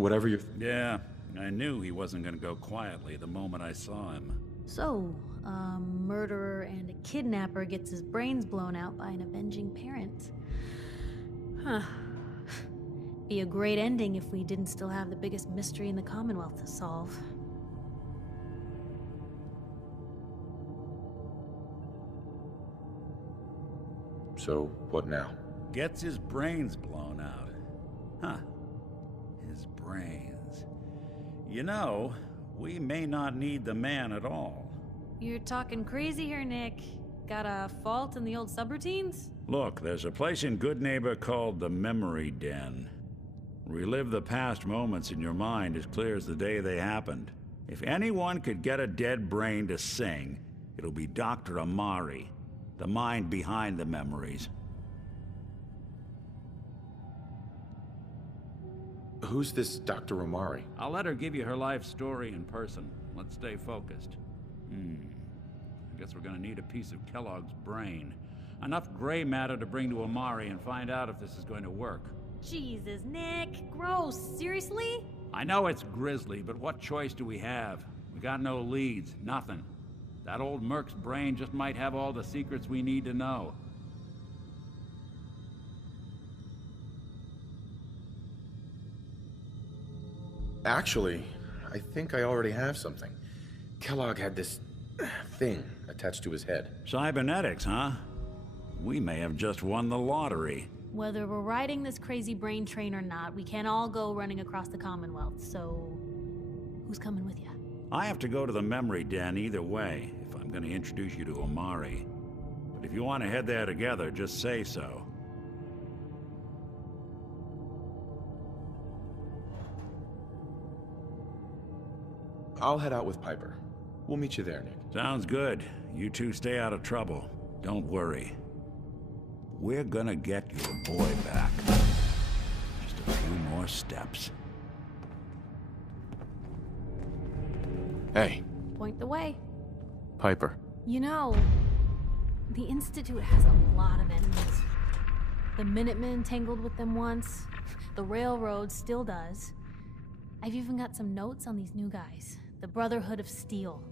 Whatever you... Yeah, I knew he wasn't gonna go quietly the moment I saw him. So, a murderer and a kidnapper gets his brains blown out by an avenging parent. Huh. Be a great ending if we didn't still have the biggest mystery in the Commonwealth to solve. So, what now? Gets his brains blown out. Huh. His brains. You know, we may not need the man at all. You're talking crazy here, Nick. Got a fault in the old subroutines? Look, there's a place in Good Neighbor called the Memory Den. Relive the past moments in your mind as clear as the day they happened. If anyone could get a dead brain to sing, it'll be Dr. Amari, the mind behind the memories. Who's this Dr. Amari? I'll let her give you her life story in person. Let's stay focused. I guess we're gonna need a piece of Kellogg's brain. Enough gray matter to bring to Amari and find out if this is going to work. Jesus, Nick. Gross. Seriously? I know it's grisly, but what choice do we have? We got no leads, nothing. That old Merc's brain just might have all the secrets we need to know. Actually, I think I already have something. Kellogg had this thing attached to his head. Cybernetics, huh? We may have just won the lottery. Whether we're riding this crazy brain train or not, we can't all go running across the Commonwealth, so... who's coming with you? I have to go to the Memory Den either way, if I'm going to introduce you to Amari. But if you want to head there together, just say so. I'll head out with Piper. We'll meet you there, Nick. Sounds good. You two stay out of trouble. Don't worry. We're gonna get your boy back. Just a few more steps. Hey, Point the way. Piper. You know, the Institute has a lot of enemies. The Minutemen tangled with them once. The Railroad still does. I've even got some notes on these new guys. The Brotherhood of Steel.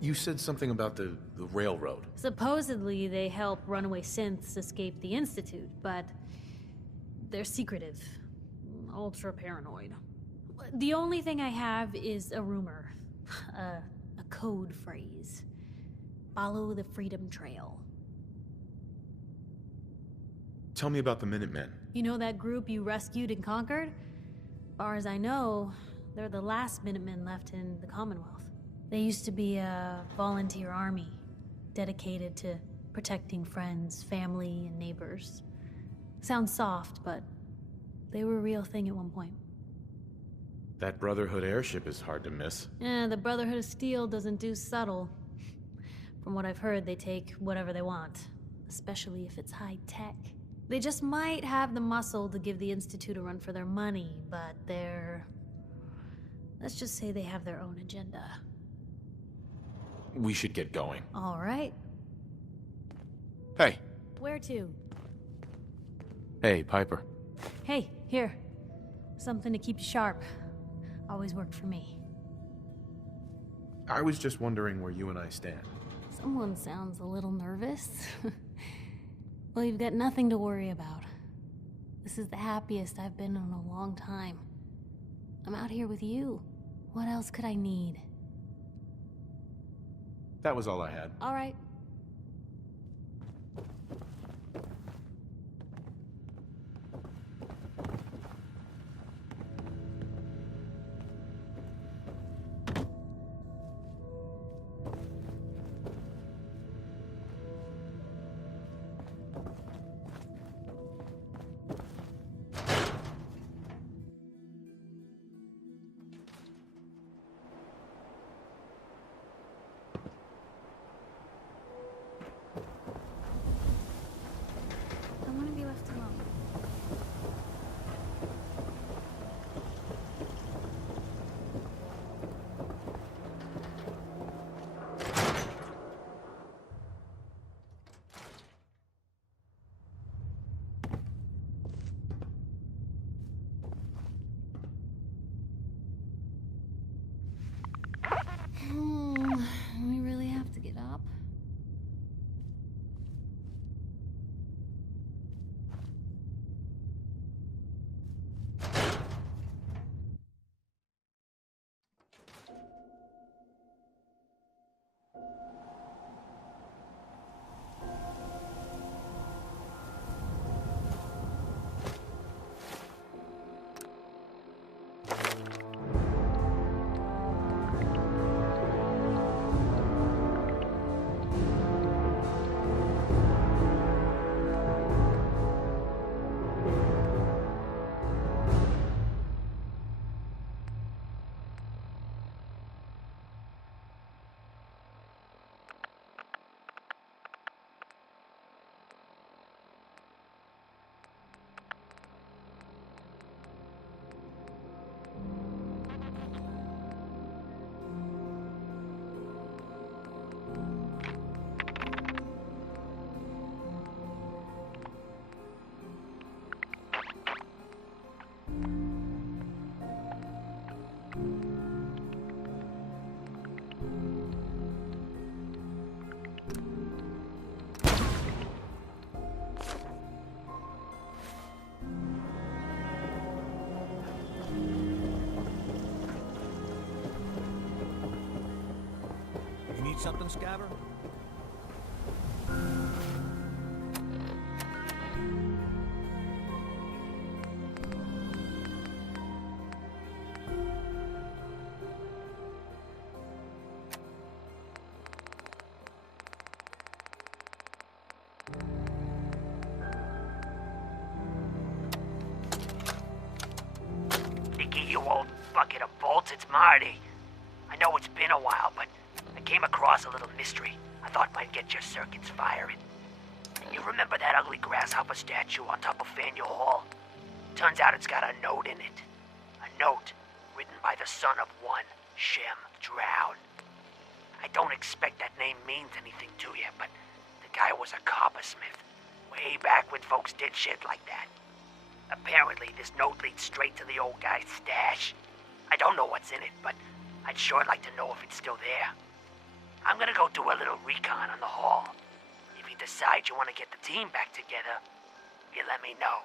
You said something about the railroad. Supposedly, they help runaway synths escape the Institute, but they're secretive. Ultra paranoid. The only thing I have is a rumor. A code phrase. Follow the Freedom Trail. Tell me about the Minutemen. You know that group you rescued and conquered? Far as I know, they're the last Minutemen left in the Commonwealth. They used to be a volunteer army, dedicated to protecting friends, family, and neighbors. Sounds soft, but they were a real thing at one point. That Brotherhood airship is hard to miss. The Brotherhood of Steel doesn't do subtle. From what I've heard, they take whatever they want, especially if it's high tech. They just might have the muscle to give the Institute a run for their money, but they're... let's just say they have their own agenda. We should get going. All right. Hey. Where to? Hey, Piper. Hey, here. Something to keep you sharp. Always worked for me. I was just wondering where you and I stand. Someone sounds a little nervous. Well, you've got nothing to worry about. This is the happiest I've been in a long time. I'm out here with you. What else could I need? That was all I had. All right. You need something, Scaver? Nicky, you old bucket of bolts, it's Marty. I know it's been a while, but I came across a little mystery I thought might get your circuits firing. You remember that ugly grasshopper statue on top of Faneuil Hall? Turns out it's got a note in it. A note written by the son of one Shem Drown. I don't expect that name means anything to you, but the guy was a coppersmith. Way back when folks did shit like that. Apparently, this note leads straight to the old guy's stash. I don't know what's in it, but I'd sure like to know if it's still there. I'm gonna go do a little recon on the hall. If you decide you want to get the team back together, you let me know.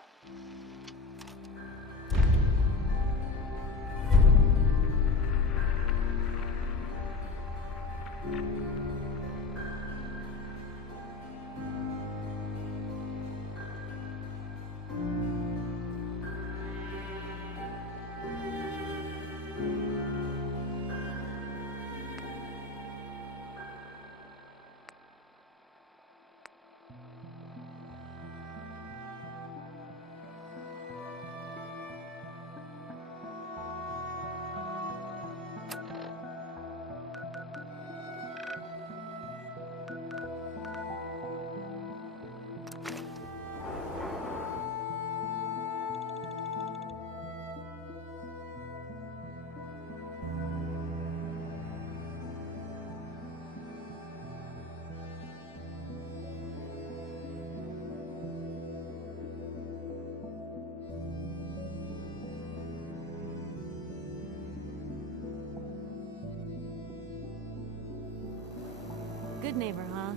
Good neighbor, huh?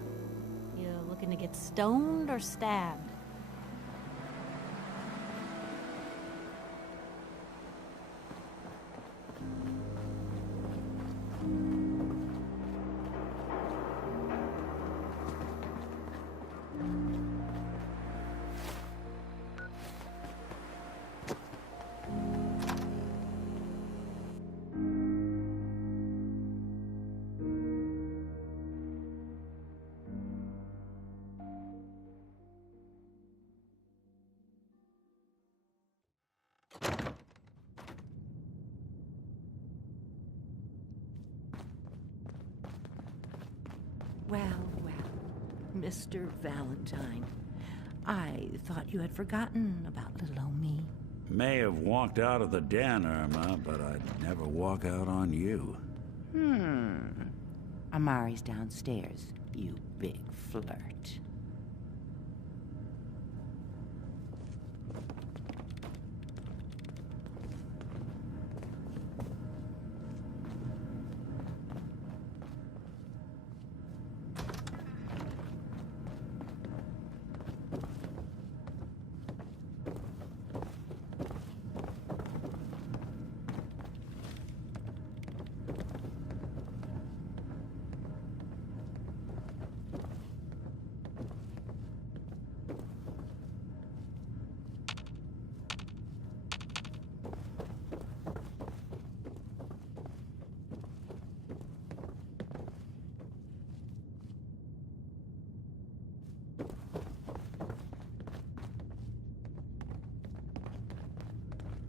You looking to get stoned or stabbed? Well, Mr. Valentine, I thought you had forgotten about little old me. May have walked out of the den, Irma, but I'd never walk out on you. Amari's downstairs, you big flirt.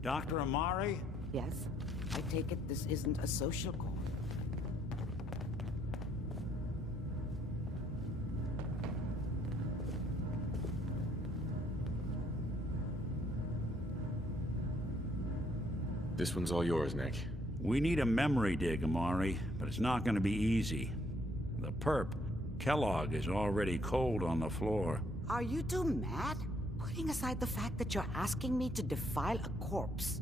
Dr. Amari? Yes, I take it this isn't a social call. This one's all yours, Nick. We need a memory dig, Amari, but it's not going to be easy. The perp, Kellogg, is already cold on the floor. Are you two mad? Putting aside the fact that you're asking me to defile a corpse,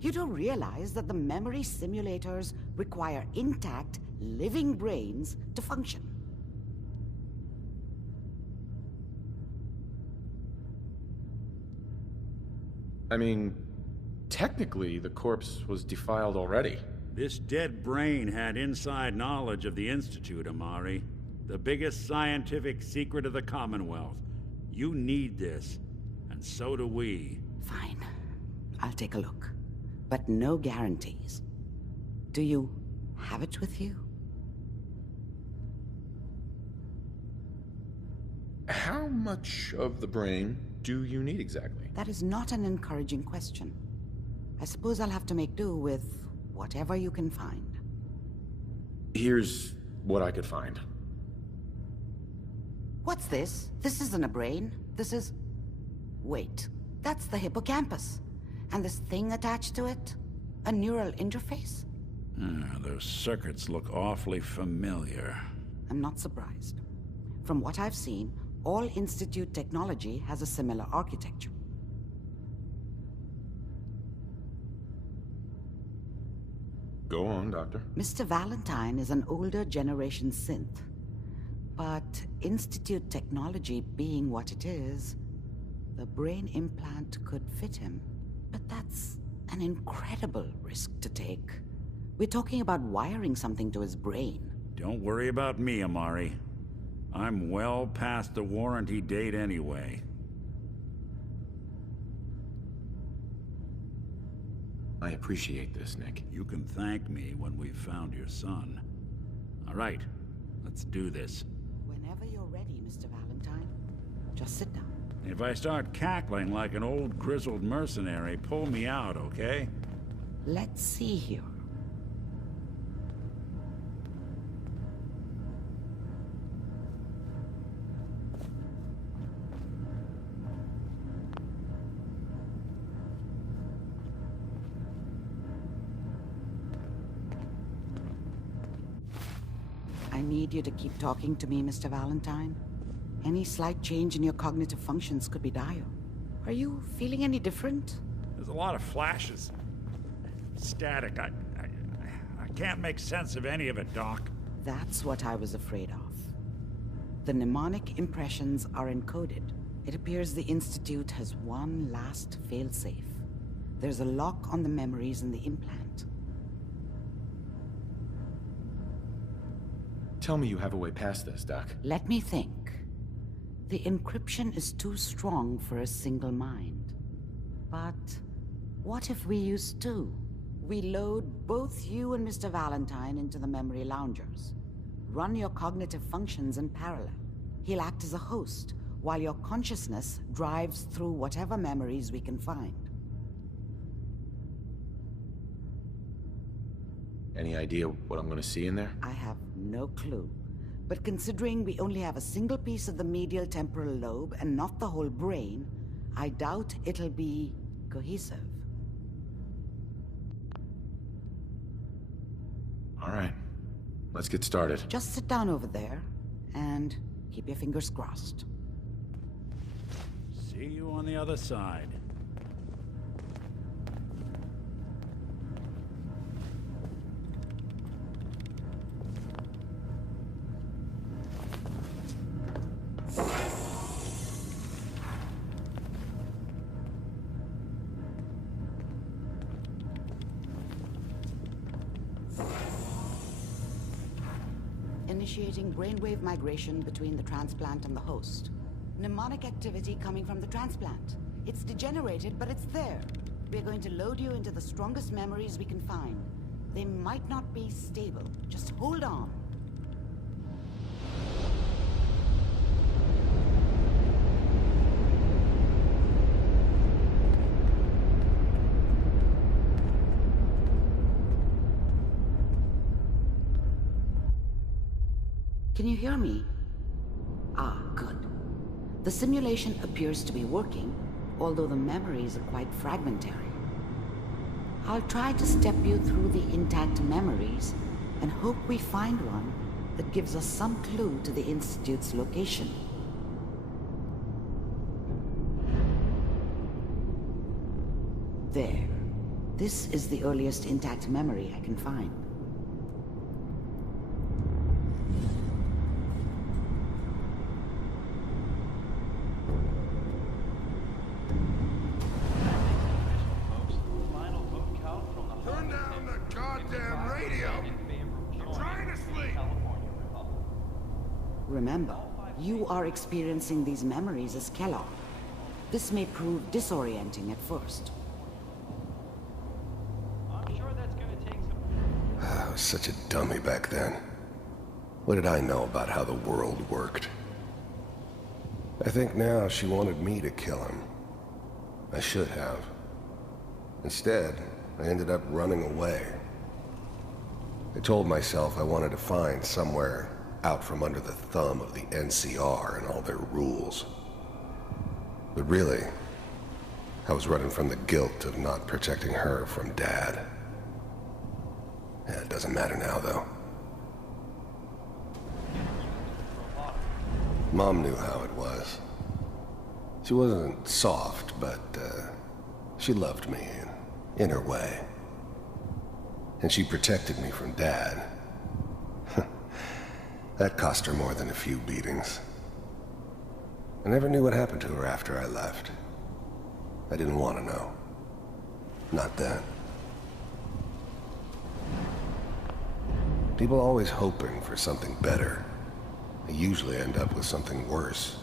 You do realize that the memory simulators require intact, living brains to function. I mean, technically, the corpse was defiled already. This dead brain had inside knowledge of the Institute, Amari. The biggest scientific secret of the Commonwealth. You need this, and so do we. Fine. I'll take a look. But no guarantees. Do you have it with you? How much of the brain do you need exactly? That is not an encouraging question. I suppose I'll have to make do with whatever you can find. Here's what I could find. What's this? This isn't a brain. This is... Wait. That's the hippocampus. And this thing attached to it? A neural interface? Those circuits look awfully familiar. I'm not surprised. From what I've seen, all Institute technology has a similar architecture. Go on, Doctor. Mr. Valentine is an older generation synth. But Institute technology being what it is, the brain implant could fit him. But that's an incredible risk to take. We're talking about wiring something to his brain. Don't worry about me, Amari. I'm well past the warranty date anyway. I appreciate this, Nick. You can thank me when we've found your son. All right, let's do this. Whenever you're ready, Mr. Valentine. Just sit down. If I start cackling like an old grizzled mercenary, pull me out, okay? Let's see here. I need you to keep talking to me, Mr. Valentine. Any slight change in your cognitive functions could be dire. Are you feeling any different? There's a lot of flashes. Static. I can't make sense of any of it, Doc. That's what I was afraid of. The mnemonic impressions are encoded. It appears the Institute has one last failsafe. There's a lock on the memories in the implant. Tell me you have a way past this, Doc. Let me think. The encryption is too strong for a single mind. But what if we use two? We load both you and Mr. Valentine into the memory loungers. Run your cognitive functions in parallel. He'll act as a host, while your consciousness drives through whatever memories we can find. Any idea what I'm gonna see in there? I have no clue. But considering we only have a single piece of the medial temporal lobe and not the whole brain, I doubt it'll be cohesive. All right, let's get started. Just sit down over there and keep your fingers crossed. See you on the other side. Initiating brainwave migration between the transplant and the host. Mnemonic activity coming from the transplant. It's degenerated, but it's there. We're going to load you into the strongest memories we can find. They might not be stable. Just hold on. Can you hear me? Ah, good. The simulation appears to be working, although the memories are quite fragmentary. I'll try to step you through the intact memories and hope we find one that gives us some clue to the Institute's location. There. This is the earliest intact memory I can find. Turn down the goddamn radio! I'm trying to sleep! Remember, you are experiencing these memories as Kellogg. This may prove disorienting at first. I was such a dummy back then. What did I know about how the world worked? I think now she wanted me to kill him. I should have. Instead, I ended up running away. I told myself I wanted to find somewhere out from under the thumb of the NCR and all their rules. But really, I was running from the guilt of not protecting her from Dad. Yeah, it doesn't matter now, though. Mom knew how it was. She wasn't soft, but she loved me in her way. And she protected me from Dad. That cost her more than a few beatings. I never knew what happened to her after I left. I didn't want to know. Not then. People always hoping for something better. They usually end up with something worse.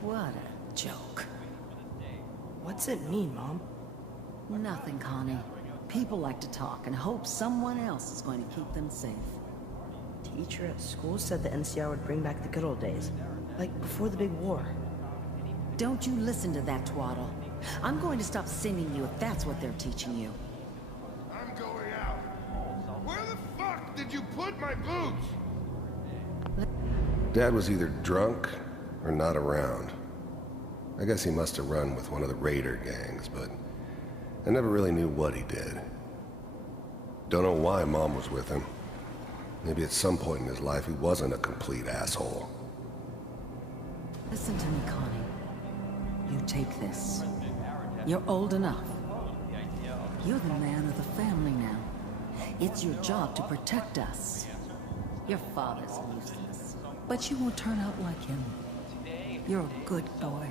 What a joke. What's it mean, Mom? Nothing, Connie. People like to talk and hope someone else is going to keep them safe. Teacher at school said the NCR would bring back the good old days. Like before the big war. Don't you listen to that twaddle. I'm going to stop sending you if that's what they're teaching you. I'm going out. Where the fuck did you put my boots? Dad was either drunk or not around. I guess he must have run with one of the raider gangs, but I never really knew what he did. Don't know why Mom was with him. Maybe at some point in his life he wasn't a complete asshole. Listen to me, Connie. You take this. You're old enough. You're the man of the family now. It's your job to protect us. Your father's useless, but you won't turn out like him. You're a good boy.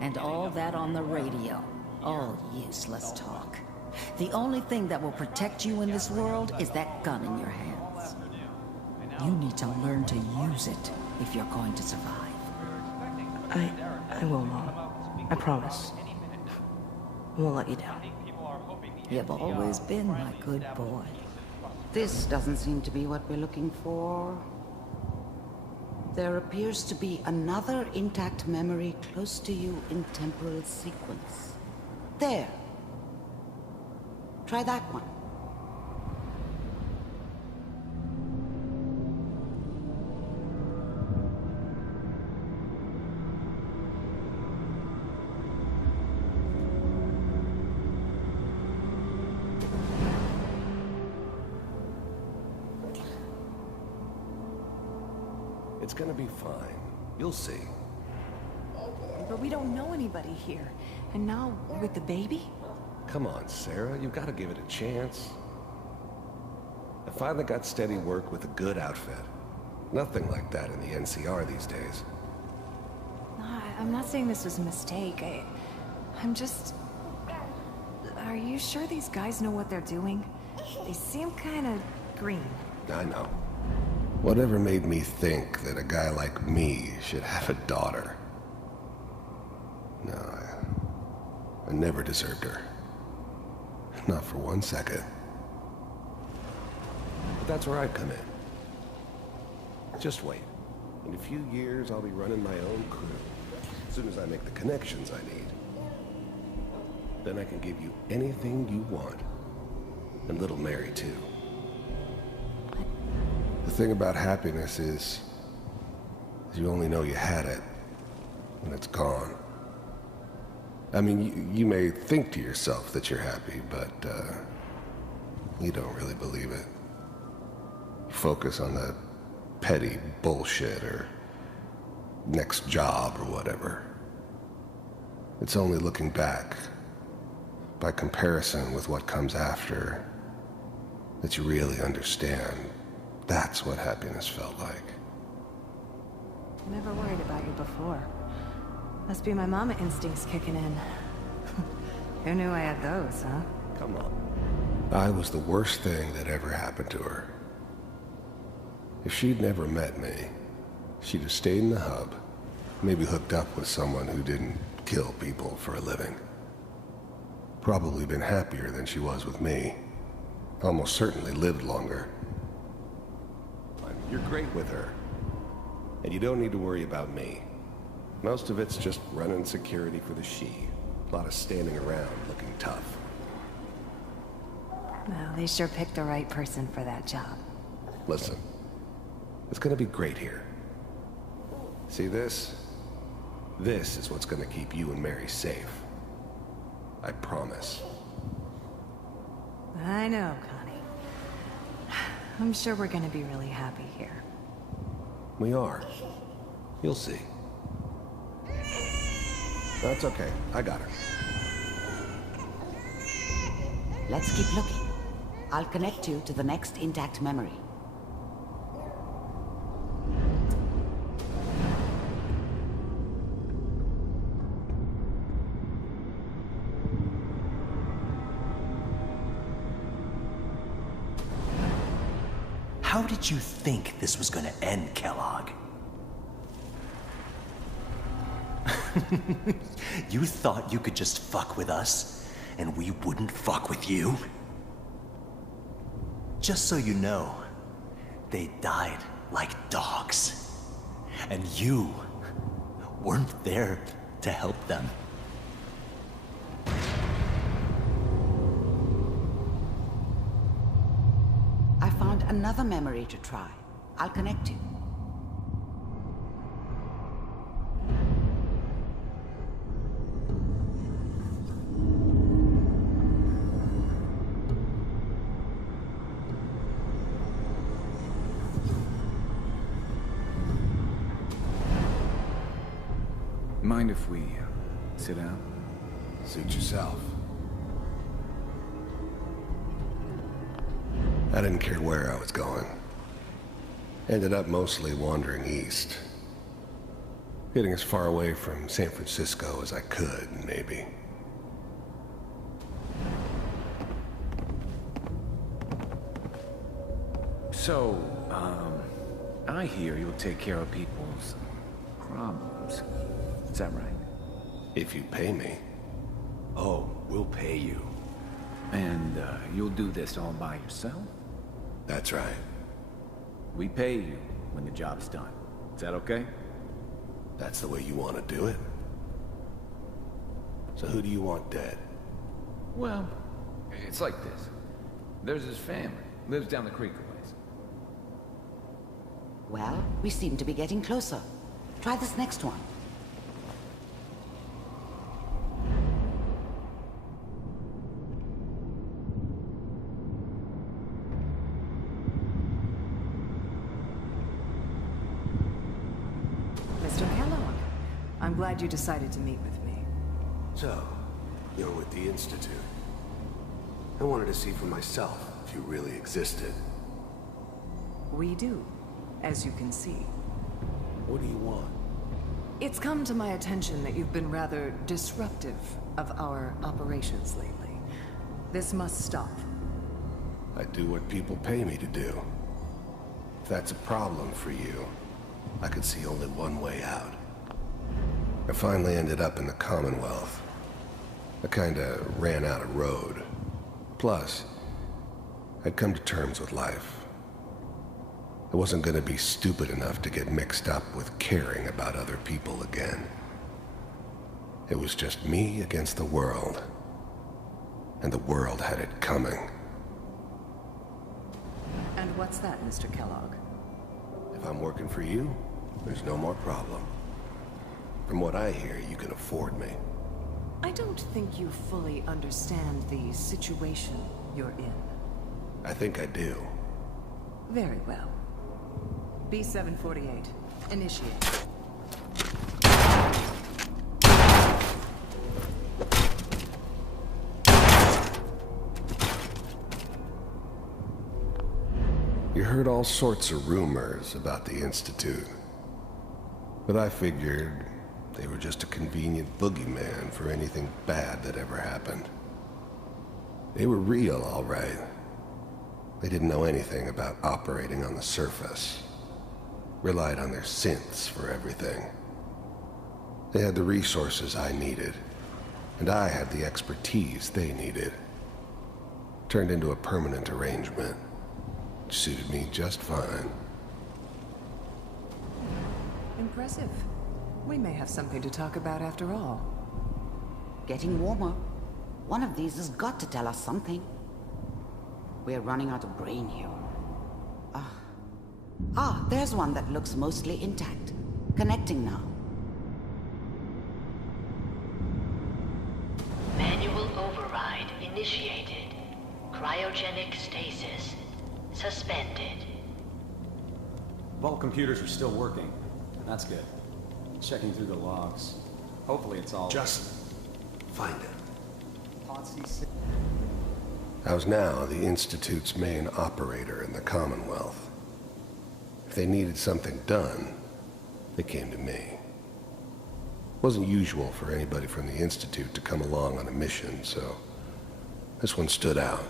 And all that on the radio, all useless talk. The only thing that will protect you in this world is that gun in your hands. You need to learn to use it if you're going to survive. I will, Mom. I promise. I won't let you down. You've always been my good boy. This doesn't seem to be what we're looking for. There appears to be another intact memory close to you in temporal sequence. There. Try that one. It's gonna be fine. You'll see. But we don't know anybody here. And now, with the baby? Come on, Sarah. You've got to give it a chance. I finally got steady work with a good outfit. Nothing like that in the NCR these days. I'm not saying this was a mistake. I'm just... Are you sure these guys know what they're doing? They seem kind of green. I know. Whatever made me think that a guy like me should have a daughter? No, I never deserved her. Not for 1 second. But that's where I come in. Just wait. In a few years, I'll be running my own crew. As soon as I make the connections I need. Then I can give you anything you want. And little Mary, too. The thing about happiness is you only know you had it when it's gone. I mean, you may think to yourself that you're happy, but you don't really believe it. You focus on the petty bullshit or next job or whatever. It's only looking back, by comparison with what comes after, that you really understand. That's what happiness felt like. Never worried about you before. Must be my mama instincts kicking in. Who knew I had those, huh? Come on. I was the worst thing that ever happened to her. If she'd never met me, she'd have stayed in the hub, maybe hooked up with someone who didn't kill people for a living. Probably been happier than she was with me. Almost certainly lived longer. You're great with her. And you don't need to worry about me. Most of it's just running security for the she. A lot of standing around looking tough. Well, they sure picked the right person for that job. Listen, it's gonna be great here. See this? This is what's gonna keep you and Mary safe. I promise. I know, Connie. I'm sure we're gonna be really happy here. We are. You'll see. That's okay. I got her. Let's keep looking. I'll connect you to the next intact memory. How did you think this was gonna end, Kellogg? You thought you could just fuck with us, and we wouldn't fuck with you? Just so you know, they died like dogs. And you weren't there to help them. I found another memory to try. I'll connect you. Mind if we sit down? Suit yourself. I didn't care where I was going. Ended up mostly wandering east. Getting as far away from San Francisco as I could, maybe. So, I hear you'll take care of people's problems. Is that right? If you pay me. Oh, we'll pay you. And, you'll do this all by yourself? That's right. We pay you when the job's done. Is that okay? That's the way you want to do it? So who do you want dead? Well, it's like this. There's his family. Lives down the creek a ways. Well, we seem to be getting closer. Try this next one. Mr. Kellogg, I'm glad you decided to meet with me. So, you're with the Institute. I wanted to see for myself if you really existed. We do, as you can see. What do you want? It's come to my attention that you've been rather disruptive of our operations lately. This must stop. I do what people pay me to do. If that's a problem for you, I could see only one way out. I finally ended up in the Commonwealth. I kinda ran out of road. Plus, I'd come to terms with life. I wasn't gonna be stupid enough to get mixed up with caring about other people again. It was just me against the world. And the world had it coming. And what's that, Mr. Kellogg? If I'm working for you, there's no more problem. From what I hear, you can afford me. I don't think you fully understand the situation you're in. I think I do. Very well. B-748, initiate. You heard all sorts of rumors about the Institute. But I figured they were just a convenient boogeyman for anything bad that ever happened. They were real, all right. They didn't know anything about operating on the surface. Relied on their synths for everything. They had the resources I needed, and I had the expertise they needed. Turned into a permanent arrangement, which suited me just fine. Impressive. We may have something to talk about after all. Getting warmer. One of these has got to tell us something. We're running out of brain here. There's one that looks mostly intact. Connecting now. Manual override initiated. Cryogenic stasis suspended. Vault computers are still working. That's good. Checking through the logs. Hopefully it's all... Just find it. I was now the Institute's main operator in the Commonwealth. If they needed something done, they came to me. It wasn't usual for anybody from the Institute to come along on a mission, so this one stood out.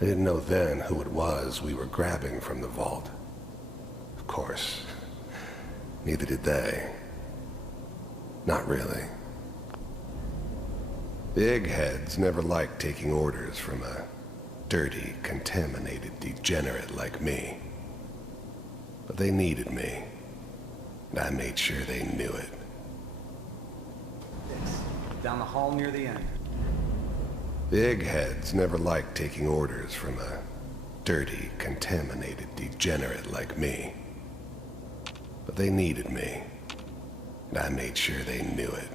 I didn't know then who it was we were grabbing from the vault. Of course, neither did they. Not really. The eggheads never liked taking orders from a dirty, contaminated degenerate like me. But they needed me, and I made sure they knew it. Down the hall near the end. The eggheads never liked taking orders from a dirty, contaminated degenerate like me. But they needed me, and I made sure they knew it.